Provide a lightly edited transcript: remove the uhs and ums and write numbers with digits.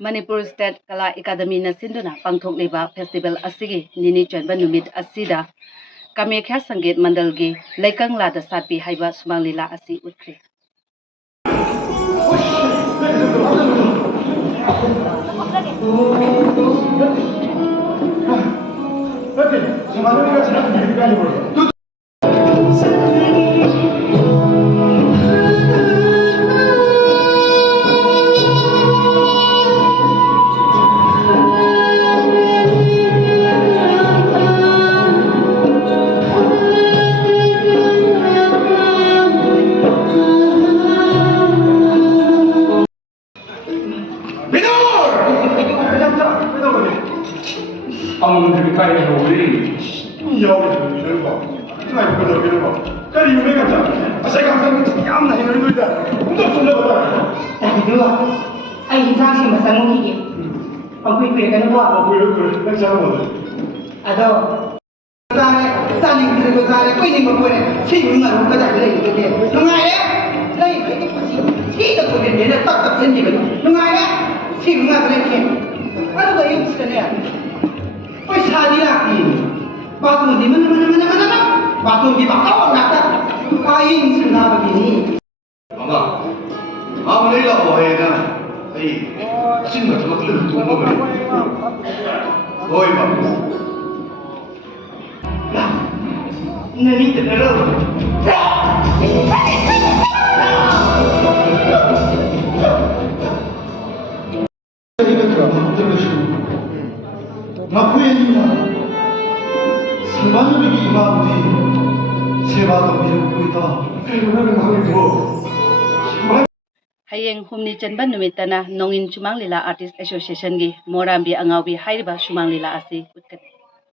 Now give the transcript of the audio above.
Manipur State Kala Academy na sinduna pangthokliba festival asigi nini chonba numit asida Kamekhya Sangeet Mandalgi Laikanglada Satpi haiba sumanglila asi utkri. Ang nagkakain ng uli. Yaw ito, ito ba? Ay, ito ba? Kaya yung mga dyan, asay kang sabi, yam na hinulog dyan. Ito, sunod ba? Tapi dua, ay hinsang si masang ngigit. Pagkuikuya ka na ba? Pagkuikuya, nagsama mo. Ado, saling dito sa ko hindi mo pwede. Sige nga, huwag ka dahil ito din. Nungaya, lay, pwede pa siya. Sige ko din din, tak sendi ba? Nungaya, sige nga, dahil ano ba yung gusto niya? Oy, sali lagi. Bakit di man. Bakit di ba kau nata? Kain sila begini. Mama, mama nila ko ay na. Ay, sino na magluto mo ba? Hoy, mama. Lah, nanti terlalu. 나쁘에니나 사만으로기 이마우디 세바도 미루고 있다. Hayeng humni chanba numitana nongin chumanglila Artist Association gi Morambi angawi haiba sumanglila asi utkat.